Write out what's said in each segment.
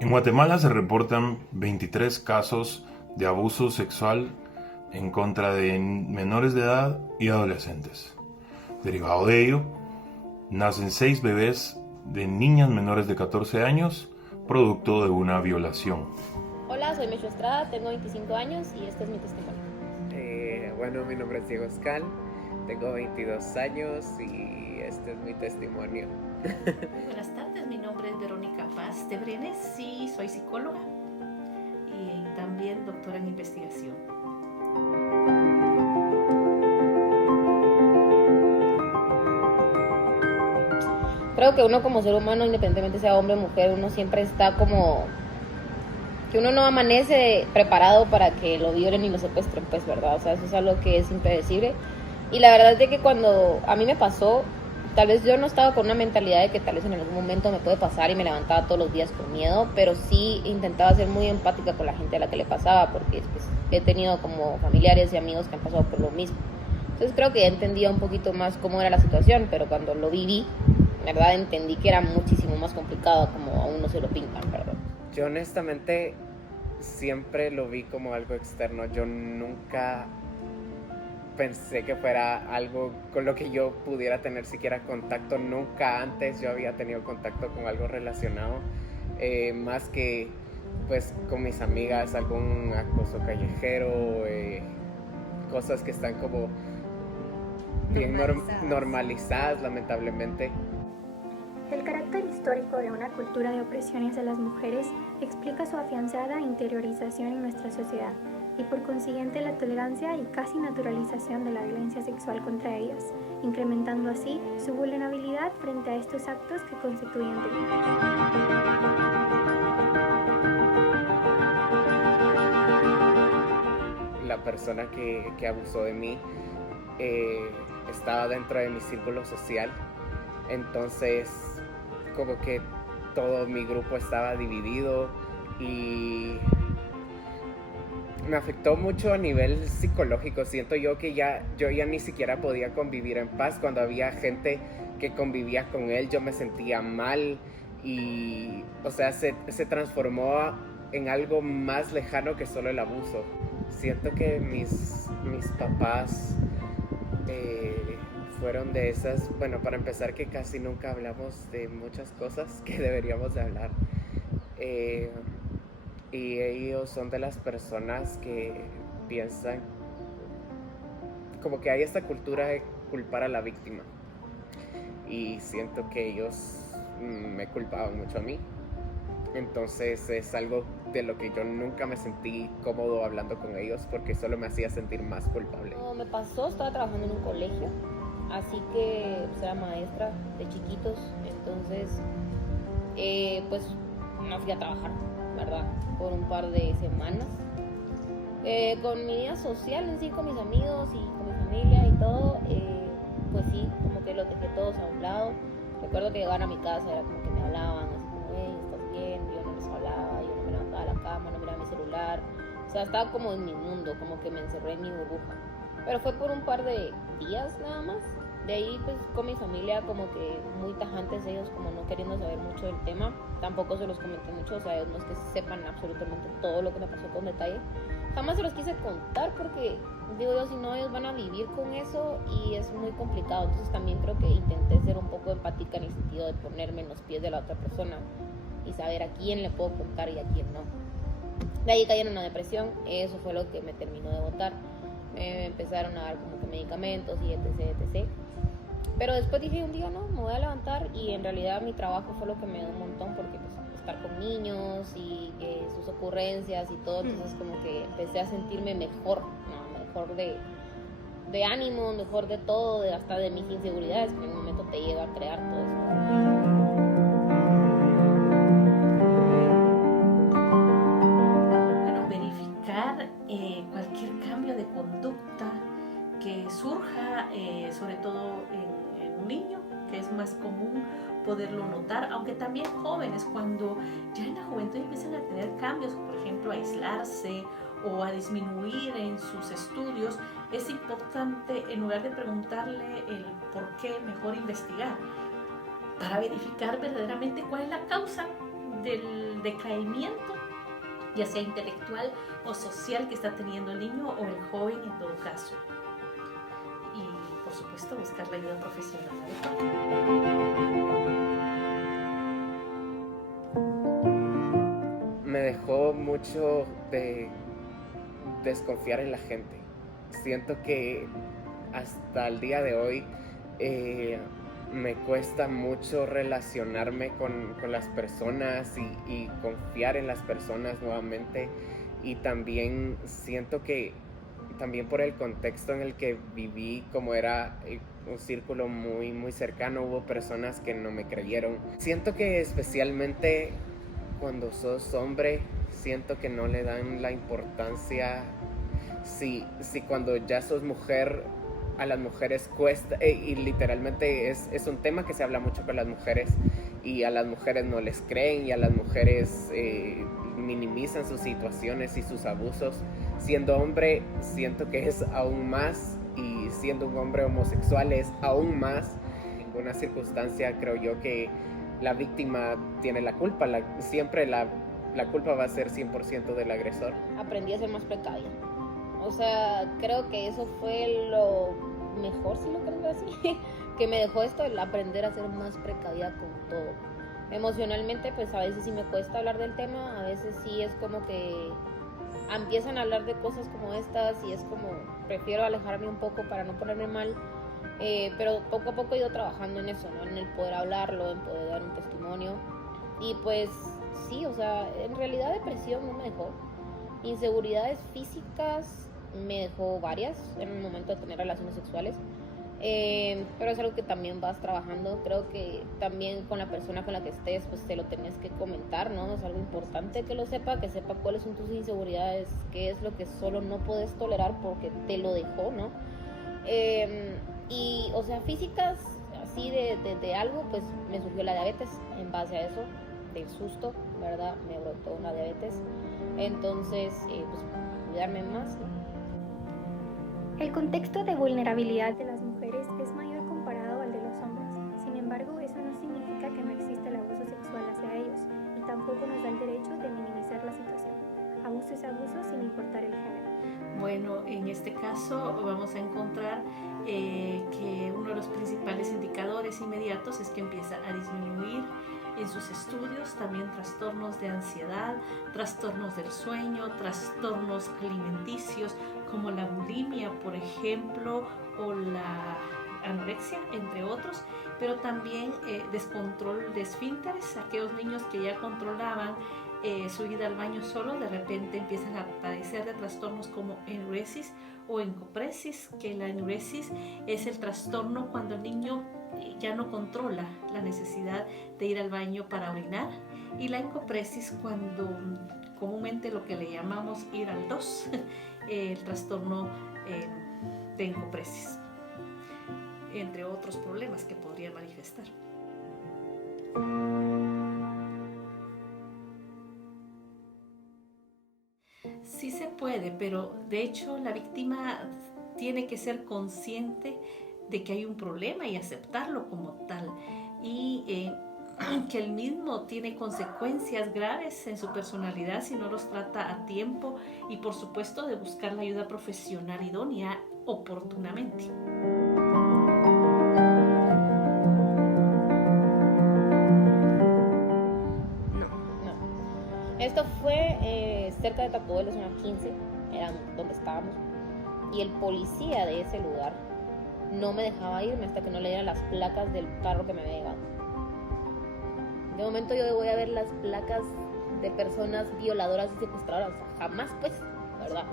En Guatemala se reportan 23 casos de abuso sexual en contra de menores de edad y adolescentes. Derivado de ello, nacen 6 bebés de niñas menores de 14 años producto de una violación. Hola, soy Mecho Estrada, tengo 25 años y este es mi testimonio. Bueno, mi nombre es Diego Escal, tengo 22 años y este es mi testimonio. Muy buenas tardes, mi nombre es Verónica Paz de Brenes y soy psicóloga y también doctora en investigación. Creo que uno como ser humano, independientemente sea hombre o mujer, uno siempre está como... que uno no amanece preparado para que lo violen y lo secuestren, pues, ¿verdad? O sea, eso es algo que es impredecible. Y la verdad es de que cuando a mí me pasó, tal vez yo no estaba con una mentalidad de que tal vez en algún momento me puede pasar y me levantaba todos los días con miedo, pero sí intentaba ser muy empática con la gente a la que le pasaba, porque pues, he tenido como familiares y amigos que han pasado por lo mismo. Entonces creo que ya entendía un poquito más cómo era la situación, pero cuando lo viví, ¿verdad? Entendí que era muchísimo más complicado como a uno se lo pintan, ¿verdad? Yo honestamente siempre lo vi como algo externo. Yo nunca pensé que fuera algo con lo que yo pudiera tener siquiera contacto. Nunca antes yo había tenido contacto con algo relacionado, más que pues con mis amigas, algún acoso callejero, cosas que están como bien normalizadas lamentablemente. El carácter histórico de una cultura de opresiones a las mujeres explica su afianzada interiorización en nuestra sociedad y por consiguiente la tolerancia y casi naturalización de la violencia sexual contra ellas, incrementando así su vulnerabilidad frente a estos actos que constituyen delitos. La persona que abusó de mí estaba dentro de mi círculo social, entonces como que todo mi grupo estaba dividido y me afectó mucho a nivel psicológico. Siento yo que yo ya ni siquiera podía convivir en paz. Cuando había gente que convivía con él, yo me sentía mal y, o sea, se transformó en algo más lejano que solo el abuso. Siento que mis papás fueron de esas, bueno, para empezar que casi nunca hablamos de muchas cosas que deberíamos de hablar. Y ellos son de las personas que piensan como que hay esta cultura de culpar a la víctima. Y siento que ellos me culpaban mucho a mí. Entonces es algo de lo que yo nunca me sentí cómodo hablando con ellos porque solo me hacía sentir más culpable. Cuando me pasó, estaba trabajando en un colegio, así que pues, era maestra de chiquitos, entonces pues no fui a trabajar, ¿verdad? Por un par de semanas. Con mi vida social en sí, con mis amigos y con mi familia y todo, pues sí, como que los dejé todos a un lado. Recuerdo que llegaban a mi casa, era como que me hablaban, así como, hey, ¿estás bien? Yo no les hablaba, yo no me levantaba de la cama, no miraba mi celular. O sea, estaba como en mi mundo, como que me encerré en mi burbuja. Pero fue por un par de días nada más. De ahí pues con mi familia como que muy tajantes ellos, como no queriendo saber mucho del tema. Tampoco se los comenté mucho, o sea, ellos no es que sepan absolutamente todo lo que me pasó con detalle. Jamás se los quise contar porque, digo yo, si no ellos van a vivir con eso y es muy complicado. Entonces también creo que intenté ser un poco empática en el sentido de ponerme en los pies de la otra persona y saber a quién le puedo contar y a quién no. De ahí caí en una depresión, eso fue lo que me terminó de botar. Me empezaron a dar como que medicamentos y etc, etc. Pero después dije un día, no, me voy a levantar y en realidad mi trabajo fue lo que me dio un montón porque pues estar con niños y sus ocurrencias y todo, entonces como que empecé a sentirme mejor, ¿no? Mejor de ánimo, mejor de todo, hasta de mis inseguridades que en un momento te lleva a crear todo eso. Bueno, verificar cualquier cambio de conducta que surja, sobre todo en un niño, que es más común poderlo notar, aunque también jóvenes, cuando ya en la juventud empiezan a tener cambios, por ejemplo, a aislarse o a disminuir en sus estudios, es importante, en lugar de preguntarle el por qué, mejor investigar para verificar verdaderamente cuál es la causa del decaimiento, ya sea intelectual o social, que está teniendo el niño o el joven en todo caso. Y por supuesto buscar la ayuda profesional adecuada. Me dejó mucho de desconfiar en la gente. Siento que hasta el día de hoy me cuesta mucho relacionarme con las personas y confiar en las personas nuevamente. Y también siento que también por el contexto en el que viví, como era un círculo muy, muy cercano, hubo personas que no me creyeron. Siento que especialmente cuando sos hombre, siento que no le dan la importancia. Si cuando ya sos mujer, a las mujeres cuesta, y literalmente es un tema que se habla mucho con las mujeres, y a las mujeres no les creen, y a las mujeres minimizan sus situaciones y sus abusos. Siendo hombre, siento que es aún más, y siendo un hombre homosexual es aún más. En ninguna circunstancia creo yo que la víctima tiene la culpa, siempre la culpa va a ser 100% del agresor. Aprendí a ser más precavida. O sea, creo que eso fue lo mejor, si lo creo así, que me dejó esto, el aprender a ser más precavida con todo. Emocionalmente, pues a veces sí me cuesta hablar del tema, a veces sí es como que empiezan a hablar de cosas como estas y es como, prefiero alejarme un poco para no ponerme mal, pero poco a poco he ido trabajando en eso, ¿no? En el poder hablarlo, en poder dar un testimonio. Y pues sí, o sea, en realidad depresión no me dejó. Inseguridades físicas me dejó varias en el momento de tener relaciones sexuales, pero es algo que también vas trabajando. Creo que también con la persona con la que estés, pues te lo tenés que comentar, ¿no? Es algo importante que lo sepa, que sepa cuáles son tus inseguridades, qué es lo que solo no puedes tolerar porque te lo dejó, ¿no? Y, o sea, físicas, así de algo, pues me surgió la diabetes en base a eso, del susto, ¿verdad? Me brotó una diabetes. Entonces, pues, cuidarme más, ¿no? El contexto de vulnerabilidad de las mujeres es mayor comparado al de los hombres. Sin embargo, eso no significa que no exista el abuso sexual hacia ellos, y tampoco nos da el derecho de minimizar la situación. Abuso es abuso sin importar el género. Bueno, en este caso vamos a encontrar que uno de los principales indicadores inmediatos es que empieza a disminuir en sus estudios, también trastornos de ansiedad, trastornos del sueño, trastornos alimenticios como la bulimia, por ejemplo, o la anorexia, entre otros, pero también descontrol de esfínteres. Aquellos niños que ya controlaban su ida al baño solo, de repente empiezan a padecer de trastornos como enuresis o encopresis, que la enuresis es el trastorno cuando el niño ya no controla la necesidad de ir al baño para orinar, y la encopresis cuando comúnmente lo que le llamamos ir al dos, el trastorno de encopresis, entre otros problemas que podrían manifestar. Sí se puede, pero de hecho la víctima tiene que ser consciente de que hay un problema y aceptarlo como tal, y que el mismo tiene consecuencias graves en su personalidad si no los trata a tiempo, y por supuesto de buscar la ayuda profesional idónea oportunamente. No. Esto fue cerca de Tacobeles, zona 15, era donde estábamos, y el policía de ese lugar no me dejaba irme hasta que no le dieran las placas del carro que me había llegado. De momento yo voy a ver las placas de personas violadoras y secuestradoras, jamás, pues, ¿verdad?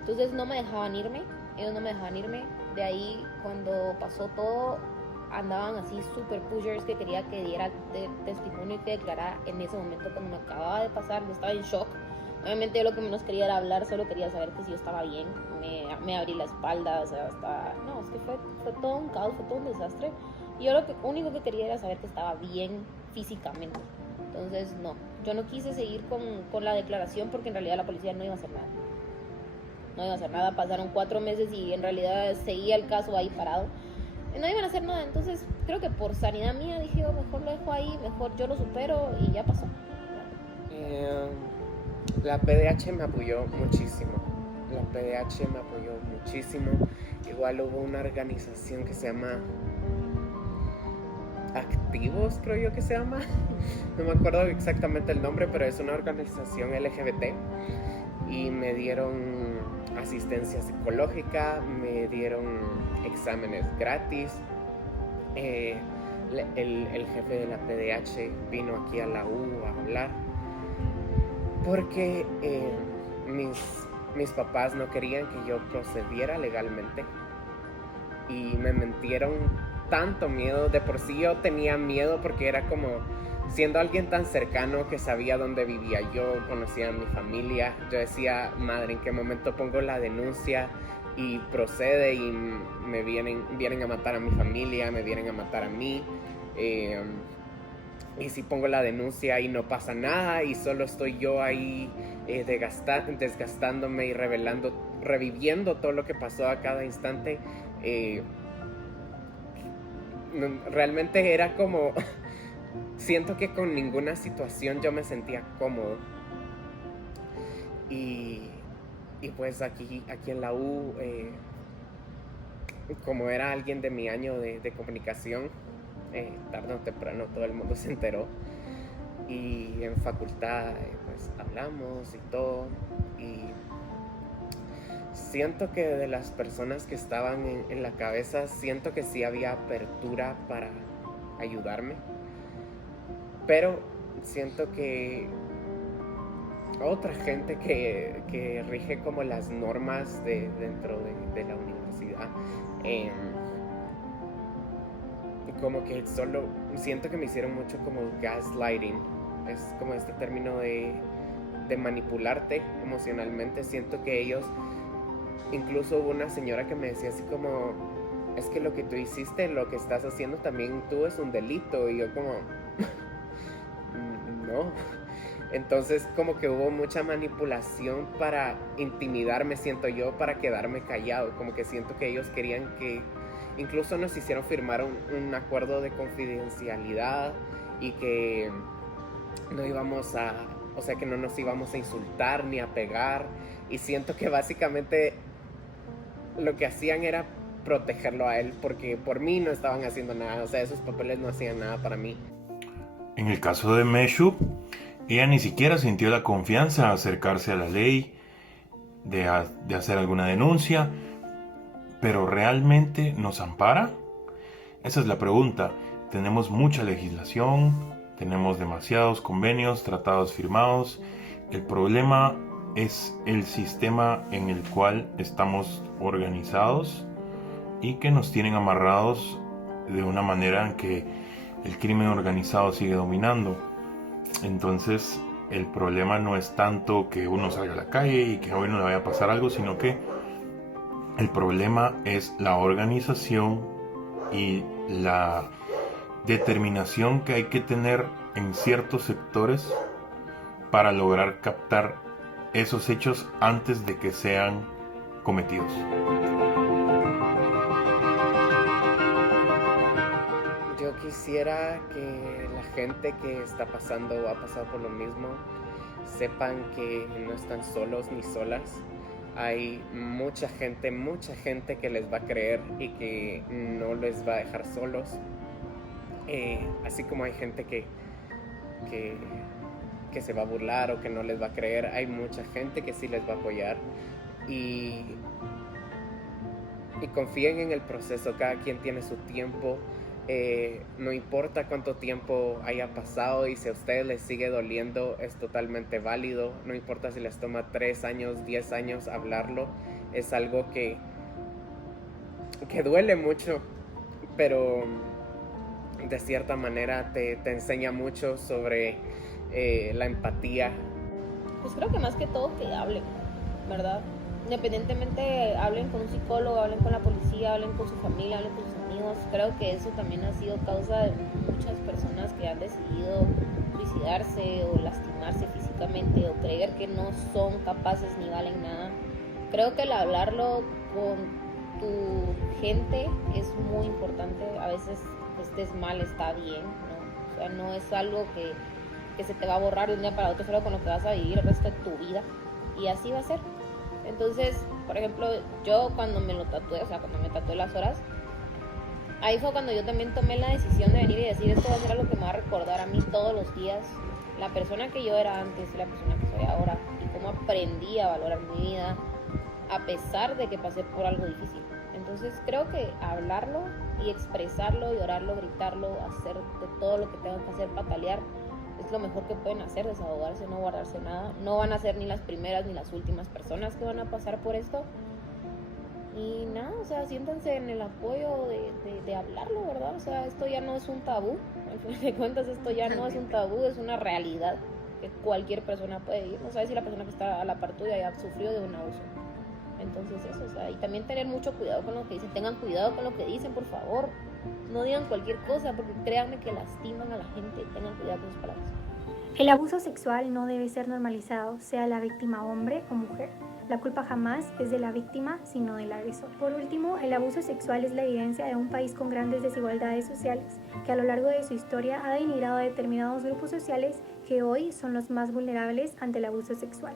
Entonces no me dejaban irme, ellos no me dejaban irme. De ahí, cuando pasó todo, andaban así super pushers que quería que diera testimonio y que declarara en ese momento cuando me acababa de pasar. Yo estaba en shock. Obviamente yo lo que menos quería era hablar, solo quería saber que si yo estaba bien. Me abrí la espalda, o sea, no, es que fue todo un caos, fue todo un desastre. Y yo lo único que quería era saber que estaba bien físicamente. Entonces, no, yo no quise seguir con la declaración porque en realidad la policía no iba a hacer nada. No iba a hacer nada, pasaron 4 meses y en realidad seguía el caso ahí parado. No iban a hacer nada, entonces creo que por sanidad mía dije, mejor lo dejo ahí, mejor yo lo supero y ya pasó. La PDH me apoyó muchísimo. La PDH me apoyó muchísimo. Igual hubo una organización que se llama Activos, creo yo que se llama. No me acuerdo exactamente el nombre, pero es una organización LGBT. Y me dieron asistencia psicológica, me dieron exámenes gratis. El jefe de la PDH vino aquí a la U a hablar porque mis papás no querían que yo procediera legalmente y me metieron tanto miedo. De por sí yo tenía miedo porque era como siendo alguien tan cercano que sabía dónde vivía yo, conocía a mi familia. Yo decía, madre, ¿en qué momento pongo la denuncia y procede y me vienen a matar a mi familia, me vienen a matar a mí? Y si pongo la denuncia y no pasa nada y solo estoy yo ahí desgastándome y reviviendo todo lo que pasó a cada instante. Realmente era como siento que con ninguna situación yo me sentía cómodo. Y pues aquí en la U, como era alguien de mi año de comunicación, tarde o temprano todo el mundo se enteró. Y en facultad pues hablamos y todo. Y siento que de las personas que estaban en la cabeza, siento que sí había apertura para ayudarme. Pero siento que otra gente que rige como las normas dentro de la universidad, como que solo siento que me hicieron mucho como gaslighting. Es como este término de manipularte emocionalmente. Siento que ellos, incluso hubo una señora que me decía así como, es que lo que tú hiciste, lo que estás haciendo también tú es un delito. Y yo como no. Entonces como que hubo mucha manipulación para intimidarme, siento yo, para quedarme callado. Como que siento que ellos querían que incluso nos hicieron firmar un acuerdo de confidencialidad y que no íbamos que no nos íbamos a insultar ni a pegar. Y siento que básicamente lo que hacían era protegerlo a él, porque por mí no estaban haciendo nada. O sea, esos papeles no hacían nada para mí. En el caso de Meshu, ella ni siquiera sintió la confianza de acercarse a la ley, de hacer alguna denuncia. ¿Pero realmente nos ampara? Esa es la pregunta. Tenemos mucha legislación, tenemos demasiados convenios, tratados firmados. El problema es el sistema en el cual estamos organizados y que nos tienen amarrados de una manera en que el crimen organizado sigue dominando. Entonces, el problema no es tanto que uno salga a la calle y que hoy no le vaya a pasar algo, sino que el problema es la organización y la determinación que hay que tener en ciertos sectores para lograr captar esos hechos antes de que sean cometidos. Yo quisiera que la gente que está pasando o ha pasado por lo mismo sepan que no están solos ni solas. Hay mucha gente que les va a creer y que no les va a dejar solos. Así como hay gente que se va a burlar o que no les va a creer, hay mucha gente que sí les va a apoyar. Y confíen en el proceso, cada quien tiene su tiempo. No importa cuánto tiempo haya pasado y si a ustedes les sigue doliendo, es totalmente válido. No importa si les toma 3 años, 10 años hablarlo, es algo que duele mucho, pero de cierta manera te enseña mucho sobre la empatía. Pues creo que más que todo que hablen, ¿verdad? Independientemente, hablen con un psicólogo, hablen con la policía, hablen con su familia, hablen con sus amigos. Creo que eso también ha sido causa de muchas personas que han decidido suicidarse o lastimarse físicamente o creer que no son capaces ni valen nada. Creo que el hablarlo con tu gente es muy importante. A veces estés mal, está bien, ¿no? O sea, no es algo que que se te va a borrar de un día para otro, solo con lo que vas a vivir el resto de tu vida, y así va a ser. Entonces, por ejemplo, yo cuando me lo tatué, o sea, cuando me tatué las horas, ahí fue cuando yo también tomé la decisión de venir y decir, esto va a ser algo que me va a recordar a mí todos los días, la persona que yo era antes y la persona que soy ahora, y cómo aprendí a valorar mi vida, a pesar de que pasé por algo difícil. Entonces creo que hablarlo y expresarlo, llorarlo, gritarlo, hacer de todo lo que tengan que hacer, patalear, es lo mejor que pueden hacer, desahogarse, no guardarse nada. No van a ser ni las primeras ni las últimas personas que van a pasar por esto. Y nada, o sea, siéntanse en el apoyo de hablarlo, ¿verdad? O sea, esto ya no es un tabú, al final de cuentas esto ya no es un tabú, es una realidad que cualquier persona puede vivir. No sabes si la persona que está a la par tuya ya sufrió de un abuso. Entonces eso, o sea, y también tener mucho cuidado con lo que dicen, tengan cuidado con lo que dicen, por favor, no digan cualquier cosa, porque créanme que lastiman a la gente, tengan cuidado con sus palabras. El abuso sexual no debe ser normalizado, sea la víctima hombre o mujer. La culpa jamás es de la víctima, sino del agresor. Por último, el abuso sexual es la evidencia de un país con grandes desigualdades sociales, que a lo largo de su historia ha denigrado a determinados grupos sociales que hoy son los más vulnerables ante el abuso sexual.